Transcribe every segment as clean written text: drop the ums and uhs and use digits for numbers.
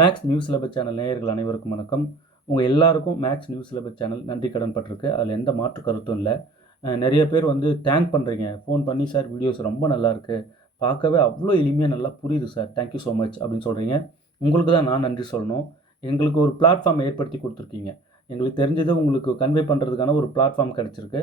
Maths news syllabus channel நேயர்கள் அனைவருக்கும் வணக்கம். உங்கள் எல்லாருக்கும் மேக்ஸ் நியூஸ் சிலபஸ் சேனல் நன்றி கடன் பட்டிருக்கு. அதில் எந்த மாற்று கருத்தும் இல்லை. நிறைய பேர் தேங்க் பண்ணுறீங்க, ஃபோன் பண்ணி சார் வீடியோஸ் ரொம்ப நல்லாயிருக்கு, பார்க்கவே அவ்வளோ எளிமையாக நல்லா புரியுது சார், தேங்க்யூ ஸோ மச் அப்படின்னு சொல்கிறீங்க. உங்களுக்கு தான் நான் நன்றி சொல்லணும். எங்களுக்கு ஒரு பிளாட்ஃபார்ம் ஏற்படுத்தி கொடுத்துருக்கீங்க. எங்களுக்கு தெரிஞ்சதை உங்களுக்கு கன்வே பண்ணுறதுக்கான ஒரு பிளாட்ஃபார்ம் கிடச்சிருக்கு.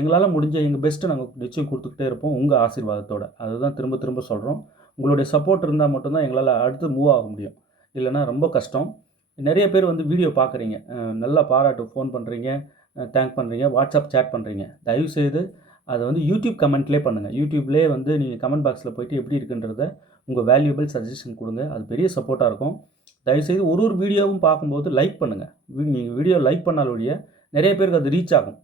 எங்களால் முடிஞ்ச எங்கள் பெஸ்ட்டு நாங்கள் நிச்சயம் கொடுத்துக்கிட்டே இருப்போம் உங்கள் ஆசீர்வாதத்தோடு. அதுதான் திரும்ப திரும்ப சொல்கிறோம். உங்களுடைய சப்போர்ட் இருந்தால் மட்டும்தான் எங்களால் அடுத்து மூவ் ஆக முடியும். இல்லைனா ரொம்ப கஷ்டம். நிறைய பேர் வீடியோ பார்க்குறீங்க, நல்லா பாராட்டு ஃபோன் பண்ணுறீங்க, தேங்க் பண்ணுறீங்க, வாட்ஸ்அப் சேட் பண்ணுறீங்க. தயவுசெய்து அதை யூடியூப் கமெண்ட்லேயே பண்ணுங்கள். யூடியூப்லேயே நீங்கள் கமெண்ட் பாக்ஸில் போய்ட்டு எப்படி இருக்குன்றத உங்கள் வேல்யூபிள் சஜஷன் கொடுங்க. அது பெரிய சப்போர்ட்டாக இருக்கும். தயவுசெய்து ஒரு வீடியோவும் பார்க்கும்போது லைக் பண்ணுங்கள். நீங்கள் வீடியோ லைக் பண்ணாலொழிய நிறைய பேருக்கு அது ரீச் ஆகும்.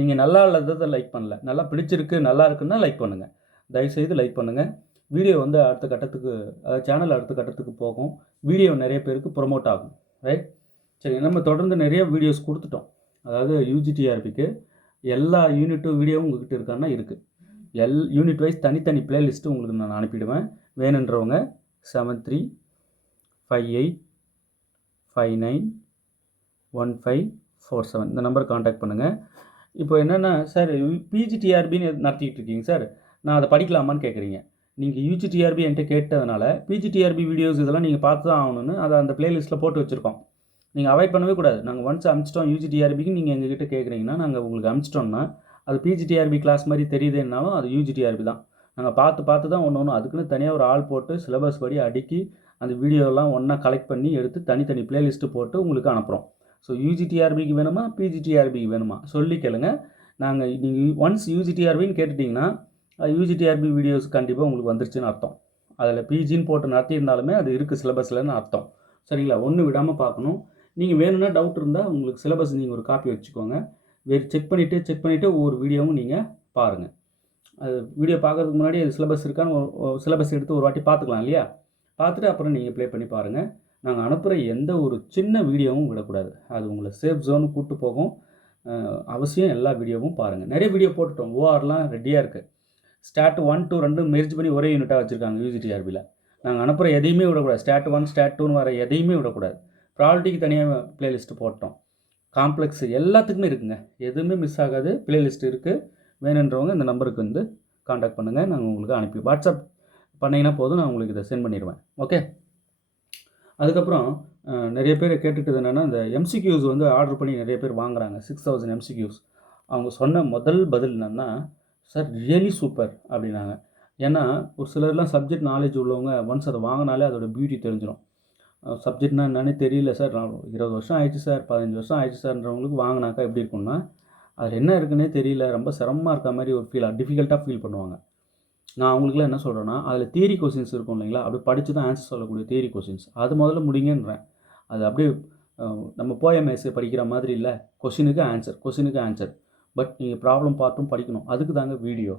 நீங்கள் நல்லா இல்லாததை லைக் பண்ணல, நல்லா பிடிச்சிருக்கு நல்லா இருக்குன்னா லைக் பண்ணுங்கள். தயவுசெய்து லைக் பண்ணுங்கள். வீடியோ அடுத்த கட்டத்துக்கு, சேனல் அடுத்த கட்டத்துக்கு போகும். வீடியோ நிறைய பேருக்கு ப்ரொமோட் ஆகும். ரைட், சரி. நம்ம தொடர்ந்து நிறைய வீடியோஸ் கொடுத்துட்டோம். அதாவது யூஜிடிஆர்பிக்கு எல்லா யூனிட்டும் வீடியோவும் உங்கள்கிட்ட இருக்கான்னா இருக்குது. யூனிட் வைஸ் தனித்தனி பிளேலிஸ்ட்டு உங்களுக்கு நான் அனுப்பிடுவேன். வேணுன்றவங்க 7358591547 இந்த நம்பர் காண்டாக்ட் பண்ணுங்கள். இப்போ என்னென்னா, சார் பிஜிடிஆர்பின்னு நடத்திக்கிட்டு இருக்கீங்க சார், நான் அதை படிக்கலாமான்னு கேட்குறீங்க. நீங்கள் யூஜிடிஆர்பி என்கிட்ட கேட்டதுனால பிஜிடிஆர்பி வீடியோஸ் இதெல்லாம் நீங்கள் பார்த்து தான் ஆகணும்னு அதை அந்த பிளேலிஸ்ட்டில் போட்டு வச்சுருக்கோம். நீங்கள் அவாய்ட் பண்ணவே கூடாது. நாங்கள் ஒன்ஸ் அனுப்பிச்சிட்டோம் யூஜிடிஆர்பிக்கு நீங்கள் எங்ககிட்ட கேட்குறீங்கன்னா நாங்கள் உங்களுக்கு அனுப்பிச்சிட்டோம்னா அது பிஜிடிஆர்பி கிளாஸ் மாதிரி தெரியுதுன்னாலும் அது யூஜிடிஆர்பி தான். நாங்கள் பார்த்து தான் ஒன்று அதுக்குன்னு தனியாக ஒரு ஆள் போட்டு சிலபஸ் படி அடுக்கி அந்த வீடியோலாம் ஒன்றா கலெக்ட் பண்ணி எடுத்து தனித்தனி பிளேலிஸ்ட்டு போட்டு உங்களுக்கு அனுப்புகிறோம். ஸோ யூஜிடிஆர்பிக்கு வேணுமா பிஜிடிஆர்பிக்கு வேணுமா சொல்லி கேளுங்க. நாங்கள் நீங்கள் ஒன்ஸ் யூஜிடிஆர்பின்னு கேட்டுட்டிங்கன்னா யூஜிடிஆர்பி வீடியோஸ் கண்டிப்பாக உங்களுக்கு வந்துருச்சுன்னு அர்த்தம். அதில் பிஜின்னு போட்டு நடத்தியிருந்தாலுமே அது இருக்குது சிலபஸ்லன்னு அர்த்தம். சரிங்களா? ஒன்று விடாமல் பார்க்கணும். நீங்கள் வேணும்னா டவுட் இருந்தால் உங்களுக்கு சிலபஸ் நீங்கள் ஒரு காப்பி வச்சுக்கோங்க. செக் பண்ணிவிட்டு ஒவ்வொரு வீடியோவும் நீங்கள் பாருங்கள். அது வீடியோ பார்க்குறதுக்கு முன்னாடி அது சிலபஸ் இருக்கான்னு சிலபஸ் எடுத்து ஒரு வாட்டி பார்த்துக்கலாம் இல்லையா? பார்த்துட்டு அப்புறம் நீங்கள் ப்ளே பண்ணி பாருங்கள். நாங்கள் அனுப்புகிற எந்த ஒரு சின்ன வீடியோவும் விடக்கூடாது. அது உங்களை சேஃப் ஜோனு கூப்பிட்டு போகும். அவசியம் எல்லா வீடியோவும் பாருங்கள். நிறைய வீடியோ போட்டுட்டோம். ஓஆர்லாம் ரெடியாக இருக்குது. ஸ்டாட் 1 2 2 மெர்ஜ் பண்ணி ஒரே யூனிட்டாக வச்சுருக்காங்க யூஜிடிஆர்பியில். நாங்கள் அனுப்புகிற எதையுமே விடக்கூடாது. ஸ்டாட் 1 ஸ்டாட் 2ன்னு வர எதையுமே விடக்கூடாது. ப்ராலிட்டிக்கு தனியாக ப்ளேலிஸ்ட்டு போட்டோம். காம்ப்ளெக்ஸ் எல்லாத்துக்குமே இருக்குங்க. எதுவுமே மிஸ் ஆகாது. ப்ளேலிஸ்ட் இருக்குது. வேணுன்றவங்க இந்த நம்பருக்கு காண்டாக்ட் பண்ணுங்கள். நாங்கள் உங்களுக்கு அனுப்பி வாட்ஸ்அப் பண்ணிங்கன்னா போதும், நான் உங்களுக்கு இதை சென்ட் பண்ணிடுவேன். ஓகே. அதுக்கப்புறம் நிறைய பேர் கேட்டுக்கிட்டது என்னென்னா, இந்த எம்சிக்யூஸ் ஆர்டர் பண்ணி நிறைய பேர் வாங்குகிறாங்க. 6000 எம்சிக்யூஸ். அவங்க சொன்ன முதல் பதில் என்னென்னா, சார் ரியலி சூப்பர் அப்படின்னாங்க. ஏன்னா ஒரு சிலர்லாம் சப்ஜெக்ட் நாலேஜ் உள்ளவங்க ஒன்ஸ் அதை வாங்கினாலே அதோட பியூட்டி தெரிஞ்சிடும். சப்ஜெக்ட்னா என்னன்னே தெரியல சார், 20 வருஷம் ஆயிடுச்சு சார், 15 வருஷம் ஆயிடுச்சு சார்ன்றவங்களுக்கு வாங்கினாக்கா எப்படி இருக்குன்னா, அதில் என்ன இருக்குன்னே தெரியல, ரொம்ப சிரமமாக இருக்க மாதிரி ஒரு டிஃபிகல்ட்டாக ஃபீல் பண்ணுவாங்க. நான் அவங்களுக்குலாம் என்ன சொல்கிறேன்னா, அதில் தியரி கொஸ்டின்ஸ் இருக்கும் இல்லைங்களா, அப்படி படித்து தான் ஆன்சர் சொல்லக்கூடிய தியரி கொஸ்டின்ஸ் அது முதல்ல முடிங்கன்றேன். அது அப்படியே நம்ம போயமேஸ் படிக்கிற மாதிரி இல்லை, கொஸ்டினுக்கு ஆன்சர். பட் நீங்கள் ப்ராப்ளம் பார்த்தும் படிக்கணும். அதுக்கு தாங்க வீடியோ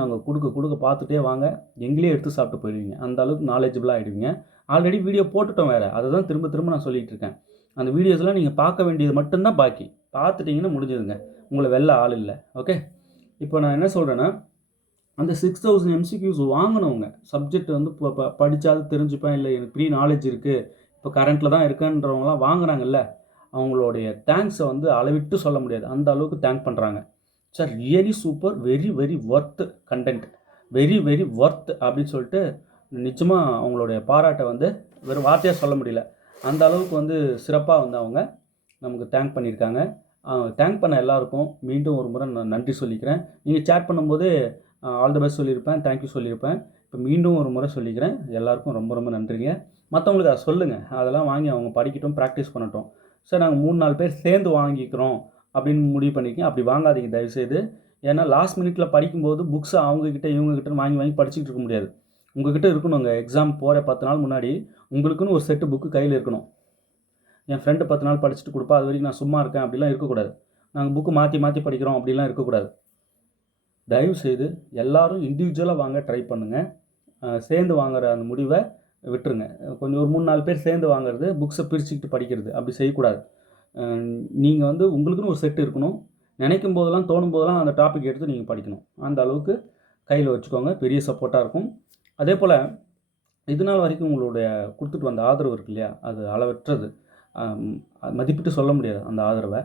நாங்கள் கொடுக்க பார்த்துட்டே வாங்க. எங்களே எடுத்து சாப்பிட்டு போயிடுவீங்க. அந்த அளவுக்கு நாலேஜபிளாக ஆகிடுவீங்க. ஆல்ரெடி வீடியோ போட்டுட்டோம் வேறு, அதை தான் திரும்ப நான் சொல்லிகிட்டு இருக்கேன். அந்த வீடியோஸ்லாம் நீங்கள் பார்க்க வேண்டியது மட்டும்தான் பாக்கி. பார்த்துட்டிங்கன்னா முடிஞ்சதுங்க. உங்களை வெளில ஆள் இல்லை. ஓகே. இப்போ நான் என்ன சொல்கிறேன்னா, அந்த 6000 எம்சிக்யூஸ் வாங்கினவங்க சப்ஜெக்ட் இப்போ படித்தாலும் தெரிஞ்சுப்பேன், இல்லை எனக்கு ப்ரீ நாலேஜ் இருக்குது, இப்போ கரண்ட்டில் தான் இருக்குன்றவங்களாம் வாங்குறாங்கல்ல, அவங்களுடைய தேங்க்ஸை அளவிட்டு சொல்ல முடியாது. அந்த அளவுக்கு தேங்க் பண்ணுறாங்க. Sir really super, very very worth content, very very worth அப்படின்னு சொல்லிட்டு நிச்சயமாக அவங்களுடைய பாராட்டை வெறும் வார்த்தையாக சொல்ல முடியல. அந்த அளவுக்கு சிறப்பாக அவங்க நமக்கு தேங்க் பண்ணியிருக்காங்க. தேங்க் பண்ண எல்லாருக்கும் மீண்டும் ஒரு முறை நான் நன்றி சொல்லிக்கிறேன். நீங்கள் சேட் பண்ணும்போது ஆல் தி பெஸ்ட் சொல்லியிருப்பேன், தேங்க்யூ சொல்லியிருப்பேன். இப்போ மீண்டும் ஒரு முறை சொல்லிக்கிறேன். எல்லாருக்கும் ரொம்ப ரொம்ப நன்றிங்க. மற்றவங்களுக்கு அதை சொல்லுங்கள், அதெல்லாம் வாங்கி அவங்க படிக்கட்டும், ப்ராக்டிஸ் பண்ணட்டும். சார் நாங்கள் 3-4 பேர் சேர்ந்து வாங்கிக்கிறோம் அப்படின்னு முடிவு பண்ணிக்கங்க. அப்படி வாங்காதீங்க தயவுசெய்து. ஏன்னா லாஸ்ட் மினிட்ல படிக்கும்போது புக்ஸை அவங்கக்கிட்ட இவங்ககிட்ட வாங்கி படிச்சுக்கிட்டு இருக்க முடியாது. உங்கள்கிட்ட இருக்கணுங்க. எக்ஸாம் போகிற 10 நாள் முன்னாடி உங்களுக்குன்னு ஒரு செட்டு புக்கு கையில் இருக்கணும். என் ஃப்ரெண்டு 10 நாள் படிச்சுட்டு கொடுப்பா, அது வரைக்கும் நான் சும்மா இருக்கேன் அப்படிலாம் இருக்கக்கூடாது. நாங்கள் புக்கு மாற்றி படிக்கிறோம் அப்படிலாம் இருக்கக்கூடாது. தயவுசெய்து எல்லோரும் இண்டிவிஜுவலாக வாங்க ட்ரை பண்ணுங்கள். சேர்ந்து வாங்குகிற அந்த முடிவை விட்டுருங்க. கொஞ்சம் ஒரு 3-4 பேர் சேர்ந்து வாங்குறது, புக்ஸை பிரிச்சுக்கிட்டு படிக்கிறது அப்படி செய்யக்கூடாது. நீங்கள் உங்களுக்குன்னு ஒரு செட்டு இருக்கணும். நினைக்கும் போதெல்லாம் தோணும் போதெல்லாம் அந்த டாபிக் எடுத்து நீங்கள் படிக்கணும். அந்த அளவுக்கு கையில் வச்சுக்கோங்க. பெரிய சப்போர்ட்டாக இருக்கும். அதே போல் இது நாள் வரைக்கும் உங்களுடைய கொடுத்துட்டு வந்த ஆதரவு இருக்கு இல்லையா, அது அளவற்றது. மதிப்பிட்டு சொல்ல முடியாது அந்த ஆதரவை.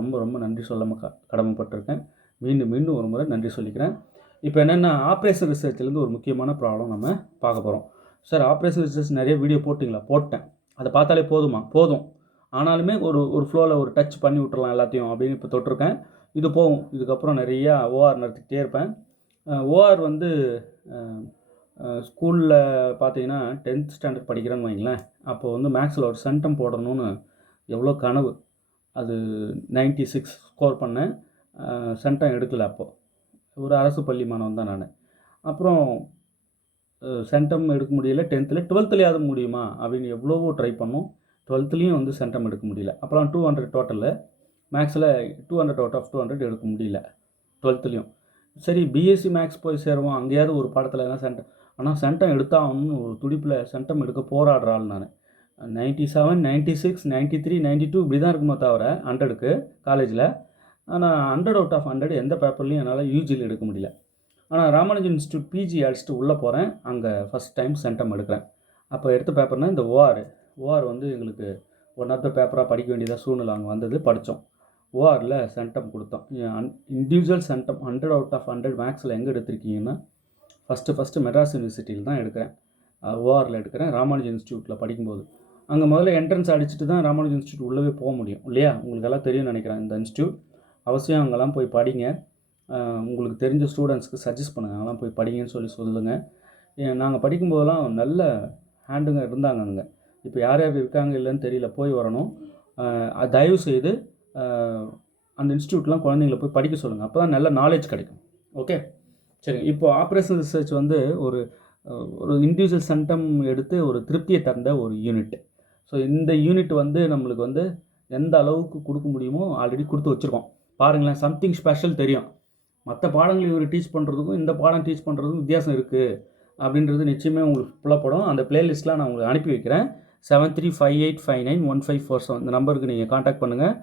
ரொம்ப ரொம்ப நன்றி சொல்ல கடமைப்பட்டிருக்கேன். மீண்டும் மீண்டும் ஒரு முறை நன்றி சொல்லிக்கிறேன். இப்போ என்னென்னா, ஆப்ரேஷன் ரிசர்ச்லேருந்து ஒரு முக்கியமான ப்ராப்ளம் நம்ம பார்க்க போகிறோம். சார், ஆப்ரேஷன் ரிசர்ச் நிறைய வீடியோ போட்டிங்களா? போட்டேன். அதை பார்த்தாலே போதும். ஆனாலுமே ஒரு ஃப்ளோவில் ஒரு டச் பண்ணி விட்டுறலாம் எல்லாத்தையும் அப்படின்னு இப்போ தொட்டிருக்கேன். இது போகும். இதுக்கப்புறம் நிறையா ஓஆர் நடத்திக்கிட்டே இருப்பேன். ஓஆர் வந்து ஸ்கூலில் பார்த்தீங்கன்னா 10th ஸ்டாண்டர்ட் படிக்கிறேன்னு வைங்களேன். அப்போ வந்து மேக்ஸில் ஒரு சென்டம் போடணும்னு எவ்வளோ கனவு. அது 96 ஸ்கோர் பண்ணேன். சென்டம் எடுக்கலை. அப்போது ஒரு அரசு பள்ளி மாணவன் தான் நான். அப்புறம் சென்டம் எடுக்க முடியல. 10th 12th முடியுமா அப்படின்னு எவ்வளவோ ட்ரை பண்ணோம். 12th வந்து சென்டம் எடுக்க முடியல. அப்புறம் 200 டோட்டலில் மேக்ஸில் 200 அவுட் ஆஃப் 200 எடுக்க முடியல 12th. சரி, பிஎஸ்சி மேக்ஸ் போய் சேருவோம், அங்கேயாவது ஒரு பாடத்தில் தான் சென்டம். ஆனால் சென்டம் எடுத்தாகணும்னு ஒரு துடிப்பில் சென்டம் எடுக்க போராடுறாள் நான். 97, 96, 93, 92 இப்படி தான் இருக்குமோ தவிர 100க்கு காலேஜில். ஆனால் 100 அவுட் ஆஃப் 100 எந்த பேப்பர்லையும் என்னால் யூஜியில் எடுக்க முடியல. ஆனால் ராமானுஜன் இன்ஸ்டியூட் பிஜி அடிச்சுட்டு உள்ளே போகிறேன். அங்கே ஃபஸ்ட் டைம் சென்டம் எடுக்கிறேன். அப்போ எடுத்த பேப்பர்னால் இந்த ஓஆர் வந்து எங்களுக்கு ஒன் ஆஃப் த பேப்பராக படிக்க வேண்டியதாக சூழ்நிலை அங்கே வந்தது. படித்தோம். ஓஆரில் சென்டம் கொடுத்தோம். இண்டிவிஜுவல் சென்டம் 100 அவுட் ஆஃப் 100 மேக்ஸில் எங்கே எடுத்திருக்கீங்கன்னா, ஃபஸ்ட்டு மெட்ராஸ் யூனிவர்சிட்டியில் தான் எடுக்கிறேன். ஓஆரில் எடுக்கிறேன். ராமானுஜன் இன்ஸ்டியூட்டில் படிக்கும்போது அங்கே முதல்ல என்ட்ரன்ஸ் அடிச்சுட்டு தான் ராமானுஜன் இன்ஸ்டியூட் உள்ளவே போக முடியும் இல்லையா? உங்களுக்கு எல்லாம் தெரியும்னு நினைக்கிறேன். இந்த இன்ஸ்டியூட் அவசியம் அங்கெல்லாம் போய் படிங்க. உங்களுக்கு தெரிஞ்ச ஸ்டூடெண்ட்ஸ்க்கு சஜஸ்ட் பண்ணுங்கள், அங்கெல்லாம் போய் படிங்கன்னு சொல்லுங்கள். நாங்கள் படிக்கும்போதெல்லாம் நல்ல ஹேண்டுங்க இருந்தாங்க அங்கே. இப்போ யார் இருக்காங்க இல்லைன்னு தெரியல, போய் வரணும். தயவு செய்து அந்த இன்ஸ்டியூட்லாம் குழந்தைங்கள போய் படிக்க சொல்லுங்கள். அப்போ தான் நல்ல நாலேஜ் கிடைக்கும். ஓகே, சரி. இப்போ ஆப்ரேஷன் ரிசர்ச் வந்து ஒரு இண்டிவிஜுவல் சென்டம் எடுத்து ஒரு திருப்தியை தந்த ஒரு யூனிட். ஸோ இந்த யூனிட் வந்து நம்மளுக்கு வந்து எந்த அளவுக்கு கொடுக்க முடியுமோ ஆல்ரெடி கொடுத்து வச்சுருக்கோம். பாருங்களேன், சம்திங் ஸ்பெஷல் தெரியும். மற்ற பாடங்கள் இவர் டீச் பண்ணுறதுக்கும் இந்த பாடம் டீச் பண்ணுறதுக்கும் வித்தியாசம் இருக்குது அப்படின்றது நிச்சயமே உங்களுக்கு புலப்படும். அந்த பிளேலிஸ்ட்லாம் நான் உங்களுக்கு அனுப்பி வைக்கிறேன். 7358591547 இந்த நம்பருக்கு நீங்கள் காண்டாக்ட் பண்ணுங்கள்.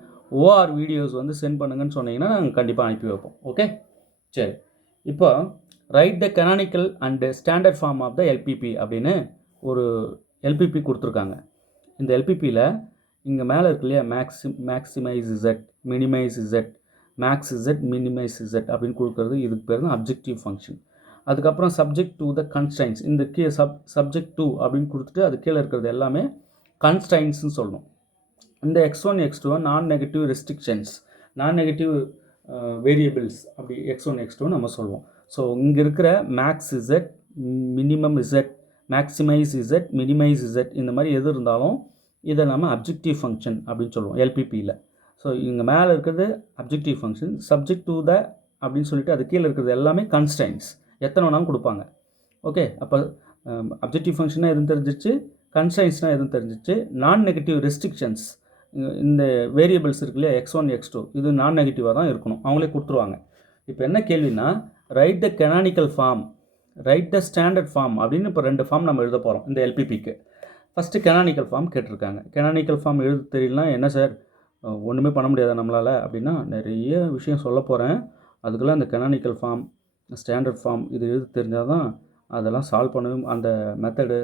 ஓஆர் வீடியோஸ் வந்து சென்ட் பண்ணுங்கன்னு சொன்னீங்கன்னா நாங்கள் கண்டிப்பாக அனுப்பி வைப்போம். ஓகே, சரி. இப்போ write the canonical and standard form of the LPP அப்படின்னு ஒரு எல்பிபி கொடுத்துருக்காங்க. இந்த எல்பிபியில் இங்கே மேலே இருக்கு இல்லையா, maximise Z, minimise Z, max Z, minimise Z அப்படின்னு கொடுக்குறது. இதுக்கு பேர் தான் அப்ஜெக்டிவ் ஃபங்க்ஷன். அதுக்கப்புறம் சப்ஜெக்ட் டு த கன்ஸ்ட்ரைன்ஸ், இந்த சப்ஜெக்ட் டு அப்படின்னு கொடுத்துட்டு அது கீழே இருக்கிறது எல்லாமே கன்ஸ்ட்ரைன்ஸ்னு சொல்லணும். இந்த x1 x2 non negative restrictions, non negative variables அப்படி x1 x2 நம்ம சொல்லுவோம். ஸோ இங்கே இருக்கிற max Z, minimum Z, maximise Z, minimise Z இந்த மாதிரி எது இருந்தாலும் இதை நம்ம அப்ஜெக்டிவ் ஃபங்க்ஷன் அப்படின்னு சொல்லுவோம் எல்பிபியில். ஸோ இங்கே மேலே இருக்கிறது அப்ஜெக்டிவ் ஃபங்க்ஷன். சப்ஜெக்ட் டு த அப்படின்னு சொல்லிட்டு அது கீழே இருக்கிறது எல்லாமே கன்ஸ்ட்ரைன்ஸ், எத்தனை வேணாலும் கொடுப்பாங்க. ஓகே, அப்போ அப்ஜெக்டிவ் ஃபங்க்ஷனாக எதுவும் தெரிஞ்சிச்சு, கன்ஸ்ட்ரைன்ஸ்னால் எதுவும் தெரிஞ்சிச்சு. நான் நெகட்டிவ் ரெஸ்ட்ரிக்ஷன்ஸ், இந்த வேரியபிள்ஸ் இருக்கு இல்லையா, x1 x2 இது நான் நெகட்டிவாக தான் இருக்கணும், அவங்களே கொடுத்துருவாங்க. இப்போ என்ன கேள்வினா, write the canonical form, write the standard form அப்படின்னு இப்போ 2 ஃபார்ம் நம்ம எழுத போகிறோம் இந்த எல்பிபிக்கு. ஃபஸ்ட்டு கனானிக்கல் ஃபார்ம் கேட்டிருக்காங்க. கனானிக்கல் ஃபார்ம் எழுத தெரியலனா என்ன சார் ஒன்றுமே பண்ண முடியாதா நம்மளால் அப்படின்னா, நிறைய விஷயம் சொல்ல போகிறேன். அதுக்கெல்லாம் இந்த கனானிக்கல் ஃபார்ம், ஸ்டாண்டர்ட் ஃபார்ம் இது எழுத தெரிஞ்சால் தான் அதெல்லாம் சால்வ் பண்ணவே, அந்த மெத்தடு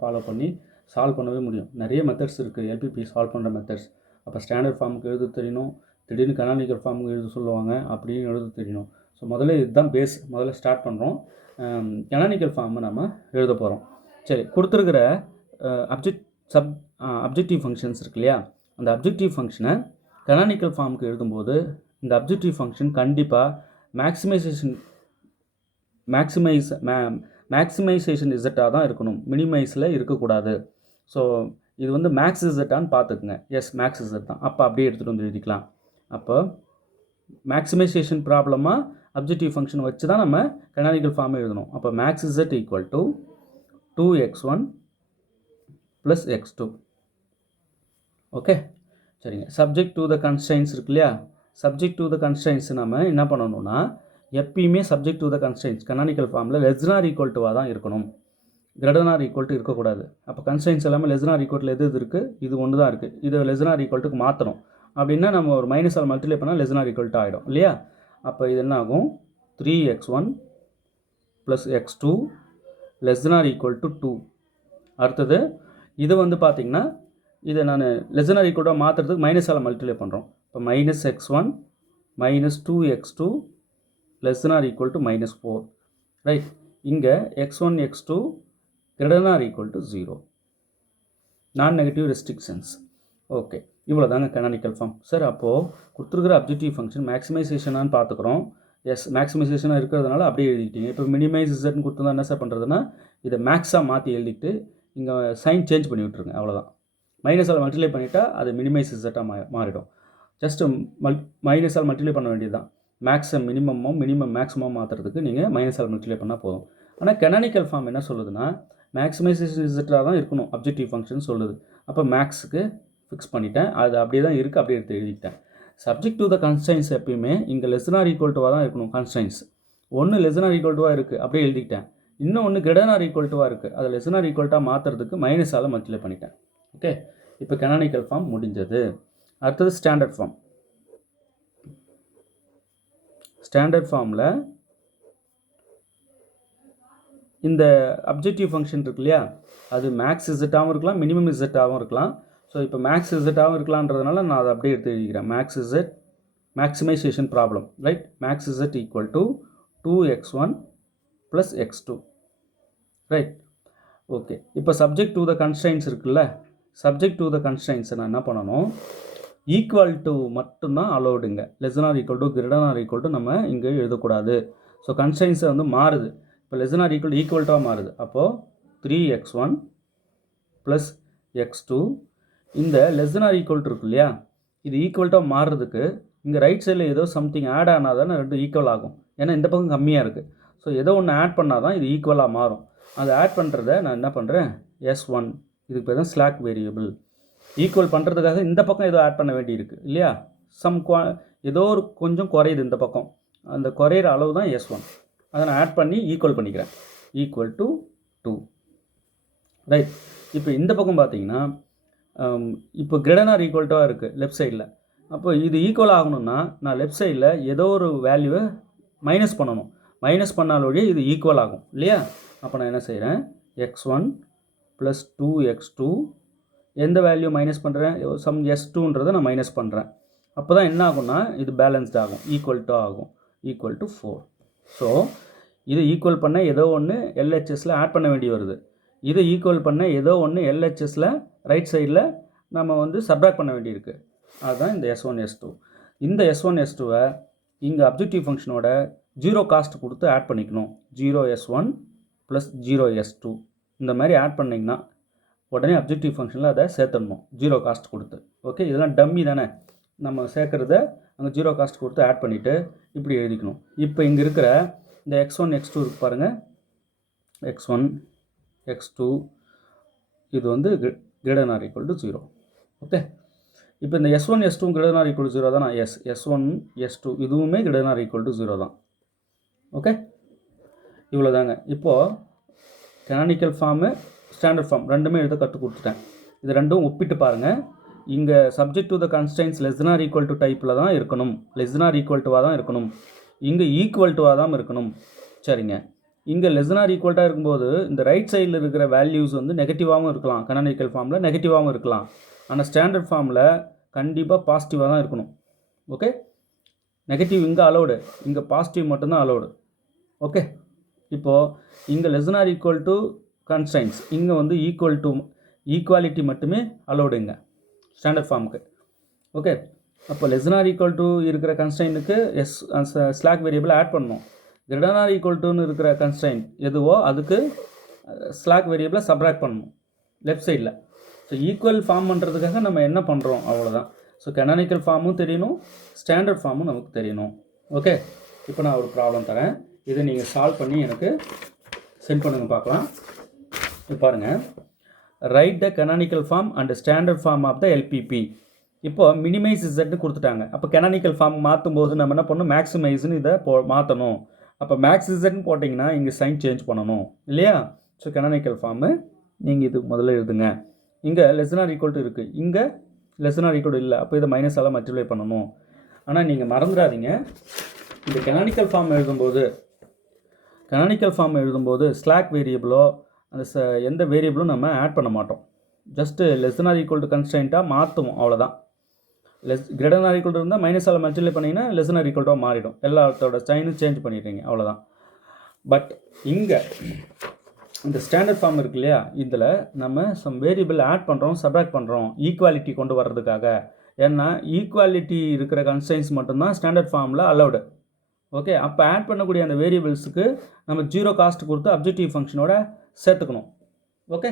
ஃபாலோ பண்ணி சால்வ் பண்ணவே முடியும். நிறைய மெத்தட்ஸ் இருக்குது எல்பிபி சால்வ் பண்ணுற மெத்தட்ஸ். அப்போ ஸ்டாண்டர்ட் ஃபார்முக்கு எழுத தெரியணும், திடீர்னு கனானிக்கல் ஃபார்முக்கு எழுத சொல்லுவாங்க, அப்படின்னு எழுத தெரியணும். ஸோ முதல்ல இதுதான் பேஸ். முதல்ல ஸ்டார்ட் பண்ணுறோம். கனானிக்கல் ஃபார்மை நம்ம எழுத போகிறோம். சரி, கொடுத்துருக்கிற அப்ஜெக்டிவ் ஃபங்க்ஷன்ஸ் இருக்கு இல்லையா, அந்த அப்ஜெக்டிவ் ஃபங்க்ஷனை கனானிக்கல் ஃபார்முக்கு எழுதும்போது இந்த அப்ஜெக்டிவ் ஃபங்க்ஷன் கண்டிப்பாக மேக்ஸிமைசேஷன் இசட்டாக தான் இருக்கணும், மினிமைஸில் இருக்கக்கூடாது. ஸோ இது வந்து மேக்ஸ் இசட்டான்னு பார்த்துக்குங்க. எஸ், மேக்ஸ் இசட் தான். அப்போ அப்படியே எடுத்துகிட்டு வந்து எழுதிக்கலாம். அப்போ மேக்ஸிமைசேஷன் ப்ராப்ளமாக அப்ஜெக்டிவ் ஃபங்க்ஷன் வச்சு தான் நம்ம கனானிக்கல் ஃபார்மை எழுதணும். அப்போ max Z equal to 2x1 plus x2. Okay, சரிங்க. சப்ஜெக்ட் டு த கன்ஸ்ட்ரைன்ஸ் இருக்கு இல்லையா, சப்ஜெக்ட் டு த கன்ஸ்ட்ரைன்ஸ் நம்ம என்ன பண்ணணும்னா, எப்பயுமே subject to the constraints canonical ஃபார்மில் லெஸ் ஆர் ஈக்குவல் டுவாக தான் இருக்கணும், கிரேட்டர் ஆர் ஈக்குவல் டு இருக்கக்கூடாது. அப்போ கன்ஸ்ட்ரைன்ஸ் எல்லாமே லெஸ் ஆர் ஈக்குவல் எது இருக்குது, இது ஒன்று தான் இருக்குது. இது லெஸ் ஆர் ஈக்குவல் டுக்கு மாற்றணும் அப்படின்னா நம்ம ஒரு மைனஸால் மல்டிப்ளை பண்ணால் லெஸ் ஆர் ஈக்குவல் டு ஆகிடும் இல்லையா. அப்போ இது என்ன ஆகும், 3x1 plus x2 less or equal to 2. அடுத்தது இது வந்து பார்த்திங்கன்னா இதை நான் லெஸ் ஆர் ஈக்குவல் டு மாற்றுறதுக்கு மைனஸால் மல்டிப்ளை பண்ணுறோம். இப்போ -x1 -2x2 less or equal to -4 right. இங்கே x1 x2 greater R equal to 0 நான் நெகட்டிவ் ரெஸ்ட்ரிக்ஷன்ஸ். ஓகே, இவ்வளோ தாங்க கனானிக்கல் ஃபார்ம். சார் அப்போது கொடுத்துருக்குற அப்ஜெக்டிவ் ஃபங்க்ஷன் மேக்ஸிமைசேஷனான்னு பார்த்துக்குறோம். எஸ், மேக்ஸிமைசேஷனாக இருக்கிறதுனால அப்படியே எழுதிக்கிட்டீங்க. இப்போ மினிமைஸ் இசட்னு கொடுத்துருந்தா என்ன சார் பண்ணுறதுன்னா இதை மேக்ஸாக மாற்றி எழுதிட்டு இங்கே சைன் சேஞ்ச் பண்ணி விட்டுருங்க, அவ்வளோதான். மைனஸால் மல்டிப்ளை பண்ணிவிட்டா அது மினிமைஸ் இசட்டாக மாறிடும். ஜஸ்ட்டு மைனஸால் மல்டிப்ளை பண்ண வேண்டியது தான். மேக்ஸை மினிமம் மேக்ஸிமம் மாற்றுறதுக்கு நீங்கள் மைனஸால் மல்டிப்ளை பண்ணால் போதும். ஆனால் கனானிக்கல் ஃபார்ம் என்ன சொல்லுதுன்னா மேக்ஸிமைசேஷன் இசட்டாக தான் இருக்கணும் அப்ஜெக்டிவ் ஃபங்க்ஷன் சொல்லுது. அப்போ மேக்ஸுக்கு ஃபிக்ஸ் பண்ணிட்டேன், அது அப்படியே தான் இருக்குது, அப்படியே எடுத்து எழுதிட்டேன். சப்ஜெக்ட் டு த கன்ஸ்ட்ரைன்ஸ் எப்பயுமே இங்கே லெஸ் ஆர் ஈக்குவல் டுவாக தான் இருக்கணும். கன்ஸ்ட்ரைன்ஸ் ஒன்று லெஸ் ஆர் ஈக்குவல் டுவாக இருக்குது, அப்படியே எழுதிட்டேன். இன்னும் ஒன்று கிரேட்டர் ஆர் ஈக்குவல் டுவாக இருக்குது, அதை லெஸ் ஆர் ஈக்குவல் டுவாக மாற்றுறதுக்கு மைனஸால் மல்டிப்ளை பண்ணிட்டேன். ஓகே, இப்போ கனானிக்கல் ஃபார்ம் முடிஞ்சது. அடுத்தது ஸ்டாண்டர்ட் ஃபார்ம். ஸ்டாண்டர்ட் ஃபார்மில் இந்த அப்ஜெக்டிவ் ஃபங்க்ஷன் இருக்கு இல்லையா, அது மேக்ஸ் இசட்டாகவும் இருக்கலாம், மினிமம் இசட்டாகவும் இருக்கலாம். ஸோ இப்போ மேக்ஸ் இசட்டாகவும் இருக்கலான்றதுனால நான் அதை அப்படியே எடுத்து எழுதிக்கிறேன். Max Z maximization problem right. Max Z equal to 2x1 + x2 right. Okay, இப்போ சப்ஜெக்ட் டு த கன்ஸ்ட்ரைன்ஸ் இருக்குல்ல, சப்ஜெக்ட் டு த கன்ஸ்ட்ரைன்ஸை நான் என்ன பண்ணணும், ஈக்குவல் டு மட்டும்தான் அலோடுங்க. Less or equal to greater or equal to நம்ம இங்கே எழுதக்கூடாது. ஸோ கன்ஸ்ட்ரைன்ஸை வந்து மாறுது. இப்போ லெஸ் ஆர் ஈக்குவல்ட்டாக மாறுது. அப்போது 3x1 + x2 இந்த லெஸ் ஆர் ஈக்குவல் இருக்கு இல்லையா, இது ஈக்குவல்ட்டாக மாறுறதுக்கு இங்கே ரைட் சைடில் ஏதோ சம்திங் ஆட் ஆனால் தானே ரெண்டு ஈக்குவல் ஆகும். ஏன்னா இந்த பக்கம் கம்மியாக இருக்குது. ஸோ ஏதோ ஒன்று ஆட் பண்ணால் தான் இது ஈக்குவலாக மாறும். அதை ஆட் பண்ணுறத நான் என்ன பண்ணுறேன், S1 இதுக்கு பேர் தான் ஸ்லாக் வேரியபிள். ஈக்குவல் பண்ணுறதுக்காக இந்த பக்கம் ஏதோ ஆட் பண்ண வேண்டியிருக்கு இல்லையா, ஏதோ ஒரு கொஞ்சம் குறையுது இந்த பக்கம், அந்த குறையிற அளவு தான் S1. அதை நான் ஆட் பண்ணி ஈக்குவல் பண்ணிக்கிறேன், ஈக்குவல் டு 2 ரைட். இப்போ இந்த பக்கம் பார்த்தீங்கன்னா இப்போ கிரேட்டர் ஆர் ஈக்குவல் டுவாக இருக்குது லெஃப்ட் சைடில். அப்போ இது ஈக்குவல் ஆகணும்னா நான் லெஃப்ட் சைடில் ஏதோ ஒரு வேல்யூவை மைனஸ் பண்ணணும். மைனஸ் பண்ணாலோடைய இது ஈக்குவல் ஆகும் இல்லையா. அப்போ நான் என்ன செய்கிறேன், x1 + 2x2 எந்த வேல்யூ மைனஸ் பண்ணுறேன், சம் s2ன்றதை நான் மைனஸ் பண்ணுறேன். அப்போ தான் என்ன ஆகும்னா இது பேலன்ஸ்ட் ஆகும், ஈக்குவல் டு ஆகும், ஈக்குவல் டு 4. ஸோ இதை ஈக்குவல் பண்ண ஏதோ ஒன்று எல்ஹெச்எஸில் ஆட் பண்ண வேண்டி வருது. இதை ஈக்குவல் பண்ண ஏதோ ஒன்று எல்ஹெச்எஸில் ரைட் சைடில் நம்ம வந்து சப்ராக்ட் பண்ண வேண்டியிருக்கு. அதுதான் இந்த S1 S2. இந்த S1 S2வை இங்கே அப்ஜெக்டிவ் ஃபங்க்ஷனோட 0 காஸ்ட் கொடுத்து ஆட் பண்ணிக்கணும். 0s1 + 0s2 இந்த மாதிரி ஆட் பண்ணிங்கன்னா உடனே அப்ஜெக்டிவ் ஃபங்க்ஷனில் அதை சேர்த்துடணும் 0 காஸ்ட் கொடுத்து. ஓகே, இதெல்லாம் டம்மி தானே, நம்ம சேர்க்குறத அங்கே 0 காஸ்ட் கொடுத்து ஆட் பண்ணிவிட்டு இப்படி எழுதிக்கணும். இப்போ இங்கே இருக்கிற இந்த x1 x2 இருக்கு பாருங்கள், x1 x2 இது வந்து greater or equal to 0. Okay, இப்போ இந்த S1 S2 greater or equal to 0 தான். எஸ், S1 S2 இதுவுமே கிரேட்டர் ஆர் ஈக்குவல் டு 0 தான். ஓகே, இவ்வளோ தாங்க. இப்போது கனானிக்கல் ஃபார்மு ஸ்டாண்டர்ட் ஃபார்ம் ரெண்டுமே எழுத கற்றுக் கொடுத்துட்டேன். இது ரெண்டும் ஒப்பிட்டு பாருங்கள். இங்கே subject to the constraints less or equal to டைப்பில் தான் இருக்கணும், லெஸ் ஆர் ஈக்குவல் டுவாக தான் இருக்கணும். இங்கே ஈக்குவல் டுவாக தான் இருக்கணும். சரிங்க, இங்கே லெஸ் ஆர் ஈக்குவல்ட்டாக இருக்கும்போது இந்த ரைட் சைடில் இருக்கிற வேல்யூஸ் வந்து நெகட்டிவாகவும் இருக்கலாம், கனானிக்கல் ஃபார்மில் நெகட்டிவாகவும் இருக்கலாம். ஆனால் ஸ்டாண்டர்ட் ஃபார்மில் கண்டிப்பாக பாசிட்டிவாக தான் இருக்கணும். ஓகே, நெகட்டிவ் இங்கே அலோடு, இங்கே பாசிட்டிவ் மட்டும்தான் அலோடு. ஓகே, இப்போது இங்கே less or equal to constraints, இங்கே வந்து ஈக்குவல் டு ஈக்குவாலிட்டி மட்டுமே அலோடுங்க ஸ்டாண்டர்ட் ஃபார்முக்கு. ஓகே, அப்போ லெஸ் ஆர் ஈக்குவல் டு இருக்கிற கன்ஸ்ட்ரைனுக்கு ஸ்லாக் வேரியபிள் ஆட் பண்ணணும். கிரேட்டர் ஆர் ஈக்குவல் டுன்னு இருக்கிற கன்ஸ்ட்ரைன்ட் எதுவோ அதுக்கு ஸ்லாக் வேரியபிளை சப்ராக்ட் பண்ணணும் லெஃப்ட் சைடில். ஸோ ஈக்குவல் ஃபார்ம் பண்ணுறதுக்காக நம்ம என்ன பண்ணுறோம், அவ்வளோதான். ஸோ கனானிக்கல் ஃபார்மும் தெரியணும், ஸ்டாண்டர்ட் ஃபார்மும் நமக்கு தெரியணும். ஓகே, இப்போ நான் ஒரு ப்ராப்ளம் தரேன், இதை நீங்கள் சால்வ் பண்ணி எனக்கு சென்ட் பண்ணுங்க பார்க்கலாம். இப்போ பாருங்கள், write the canonical form and standard form of the LPP. இப்போ மினிமைஸ் இசட்னு கொடுத்துட்டாங்க. அப்போ கனானிக்கல் ஃபார்ம் மாற்றும் போது நம்ம என்ன பண்ணணும், மேக்ஸிமைஸ்னு இதை மாற்றணும். அப்போ மேக்ஸ் இசட்னு போட்டிங்கன்னா இங்கே சைன் சேஞ்ச் பண்ணணும் இல்லையா. ஸோ கனானிக்கல் ஃபார்மு நீங்கள் இது முதல்ல எழுதுங்க. இங்கே லெஸ் ஆர் ஈக்குவல் டு இருக்குது, இங்கே லெஸ் ஆர் ஈக்குவல் இல்லை, அப்போ இதை மைனஸால் மல்டிப்ளை பண்ணணும். ஆனால் நீங்கள் மறந்துடாதீங்க, இந்த கனானிக்கல் ஃபார்ம் எழுதும்போது ஸ்லாக் வேரியபிளோ அந்த எந்த வேரியபிளும் நம்ம ஆட் பண்ண மாட்டோம். Just less than or equal to கன்ஸ்ட்ரெயின்ட்டாக மாற்றுவோம், அவ்வளோதான். Greater than or equal to இருந்தால் மைனஸால் மல்டிப்ளை பண்ணிங்கன்னா less than or equal to மாறிடும். எல்லாத்தோட சைனும் சேஞ்ச் பண்ணிடுறீங்க, அவ்வளோதான். பட் இங்கே இந்த ஸ்டாண்டர்ட் ஃபார்ம் இருக்கு இல்லையா, இதில் நம்ம சம் வேரியபிள் ஆட் பண்ணுறோம், சப்ராக்ட் பண்ணுறோம் ஈக்குவாலிட்டி கொண்டு வர்றதுக்காக. ஏன்னா ஈக்குவாலிட்டி இருக்கிற கன்ஸ்ட்ரெயின்ஸ் மட்டும்தான் ஸ்டாண்டர்ட் ஃபார்மில் அலௌடு. ஓகே, அப்போ ஆட் பண்ணக்கூடிய அந்த வேரியபிள்ஸுக்கு நம்ம 0 காஸ்ட் கொடுத்து அப்ஜெக்டிவ் ஃபங்க்ஷனோட சேர்த்துக்கணும். ஓகே,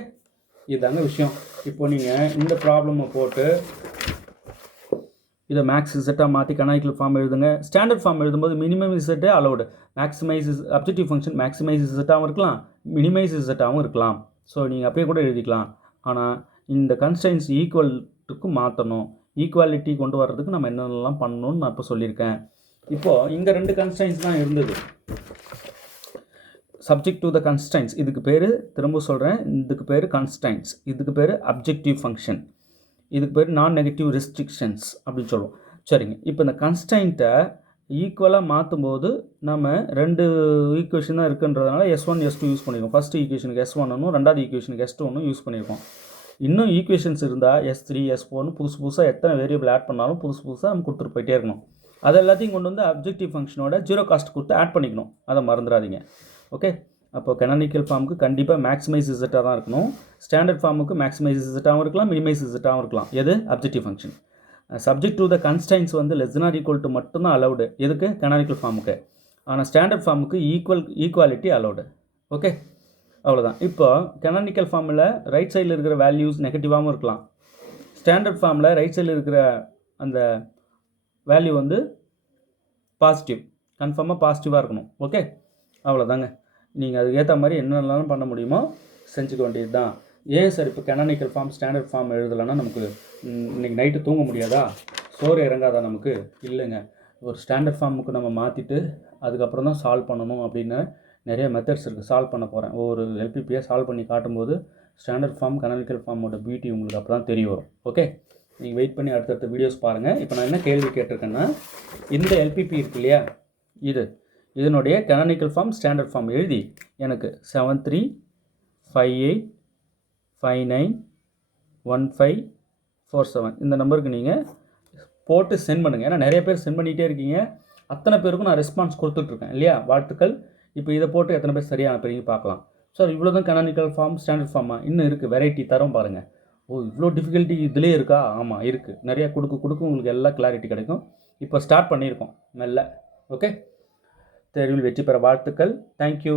இதுதாங்க விஷயம். இப்போ நீங்கள் இந்த ப்ராப்ளமை போட்டு இதை மேக்ஸ் இசட்டாக மாற்றி கனானிக்கல் ஃபார்ம் எழுதுங்க. ஸ்டாண்டர்ட் ஃபார்ம் எழுதும்போது மினிமம் இசட்டே allowed. Maximize objective function maximize இசட்டாகவும் இருக்கலாம், மினிமைஸ் இசட்டாகவும் இருக்கலாம். ஸோ நீங்கள் அப்படியே கூட எழுதிக்கலாம். ஆனால் இந்த கன்ஸ்ட்ரெயின்ஸ் ஈக்குவல்ட்டுக்கு மாற்றணும். ஈக்குவாலிட்டி கொண்டு வர்றதுக்கு நம்ம என்னென்னலாம் பண்ணணும்னு நான் இப்போ சொல்லியிருக்கேன். இப்போது இங்கே 2 கன்ஸ்ட்ரெயின்ஸ் தான் இருந்தது. சப்ஜெக்ட் டு த கன்ஸ்ட்ரெயின்ஸ், இதுக்கு பேர், திரும்ப சொல்கிறேன், இதுக்கு பேர் கன்ஸ்ட்ரெயின்ஸ், இதுக்கு பேர் அப்ஜெக்டிவ் ஃபங்க்ஷன், இதுக்கு பேர் நான் நெகட்டிவ் ரெஸ்ட்ரிக்ஷன்ஸ் அப்படின்னு சொல்லுவோம். சரிங்க, இப்போ இந்த கன்ஸ்ட்ரெயின்ட்டை ஈக்குவலாக மாற்றும்போது நம்ம 2 ஈக்குவேஷன் தான் இருக்குன்றதுனால S1 S2 யூஸ் பண்ணியிருக்கோம். ஃபஸ்ட்டு ஈக்குவேஷனுக்கு S1 ரெண்டாவது ஈக்குவேஷனுக்கு S2 யூஸ் பண்ணியிருக்கோம். இன்னும் ஈக்குவேஷன்ஸ் இருந்தால் S3 S4 புதுசாக எத்தனை வேரியபிள் ஆட் பண்ணாலும் புதுசாக நம்ம கொடுத்துட்டு போயிட்டே இருக்கணும். அது எல்லாத்தையும் கொண்டு வந்து அப்ஜெக்டிவ் ஃபங்க்ஷனோட 0 காஸ்ட் கொடுத்து ஆட் பண்ணிக்கணும். அதை மறந்துடாதீங்க. ஓகே, அப்போ கனானிக்கல் ஃபார்முக்கு கண்டிப்பாக மேக்ஸிமைஸ் இசட்டாக தான் இருக்கணும். ஸ்டாண்டர்ட் ஃபார்முக்கு மேக்ஸிமைஸ் இசட்டாகவும் இருக்கலாம், மினிமைஸ் இசட்டாகவும் இருக்கலாம். எது? Objective function. Subject to the constraints வந்து less than or equal to மட்டும்தான் அலௌடு. எதுக்கு? கனானிக்கல் ஃபார்முக்கு. ஆனால் ஸ்டாண்டர்ட் ஃபார்முக்கு ஈக்குவாலிட்டி அலௌடு. ஓகே, அவ்வளோதான். இப்போ கனானிக்கல் ஃபார்மில் ரைட் சைடில் இருக்கிற வேல்யூஸ் நெகட்டிவாகவும் இருக்கலாம். ஸ்டாண்டர்ட் ஃபார்மில் ரைட் சைடில் இருக்கிற அந்த வேல்யூ வந்து பாசிட்டிவ், கன்ஃபார்மாக பாசிட்டிவாக இருக்கணும். ஓகே, அவ்வளோதாங்க. நீங்கள் அதுக்கேற்ற மாதிரி என்னென்னலாம் பண்ண முடியுமோ செஞ்சுக்க வேண்டியது தான். ஏன் சார் இப்போ கனானிக்கல் ஃபார்ம் ஸ்டாண்டர்ட் ஃபார்ம் எழுதலைன்னா நமக்கு இன்றைக்கி நைட்டு தூங்க முடியாதா, சோறு இறங்காதா நமக்கு? இல்லைங்க, ஒரு ஸ்டாண்டர்ட் ஃபார்முக்கு நம்ம மாற்றிட்டு அதுக்கப்புறம் தான் சால்வ் பண்ணணும் அப்படின்னு நிறைய மெத்தட்ஸ் இருக்குது. சால்வ் பண்ண போகிறேன். ஒரு எல்பிபியை சால்வ் பண்ணி காட்டும்போது ஸ்டாண்டர்ட் ஃபார்ம் கனானிக்கல் ஃபார்மோட பியூட்டி உங்களுக்கு அப்போ தான் தெரிய வரும். ஓகே, நீங்கள் வெயிட் பண்ணி அடுத்தடுத்த வீடியோஸ் பாருங்கள். இப்போ நான் என்ன கேள்வி கேட்டிருக்கேன்னா, இந்த எல்பிபி இருக்கு இல்லையா, இதனுடைய கனானிக்கல் ஃபார்ம் ஸ்டாண்டர்ட் ஃபார்ம் எழுதி எனக்கு 7358591547 இந்த நம்பருக்கு நீங்கள் போட்டு சென்ட் பண்ணுங்கள். ஏன்னா நிறைய பேர் சென்ட் பண்ணிகிட்டே இருக்கீங்க. அத்தனை பேருக்கும் நான் ரெஸ்பான்ஸ் கொடுத்துட்ருக்கேன் இல்லையா, வாழ்த்துக்கள். இப்போ இதை போட்டு எத்தனை பேர் சரியாக அனுப்புறீங்க பார்க்கலாம். சார் இவ்வளோ தான் கனானிக்கல் ஃபார்ம் ஸ்டாண்டர்ட் ஃபார்மா? இன்னும் இருக்குது, வெரைட்டி தரம் பாருங்கள். ஓ, இவ்வளோ டிஃபிகல்ட்டி இதிலே இருக்கா? ஆமாம் இருக்குது. நிறையா கொடுக்க உங்களுக்கு எல்லாம் கிளாரிட்டி கிடைக்கும். இப்போ ஸ்டார்ட் பண்ணியிருக்கோம் மெல்ல. ஓகே, தேர்வில் வெற்றி பெற வாழ்த்துக்கள். தேங்க்யூ.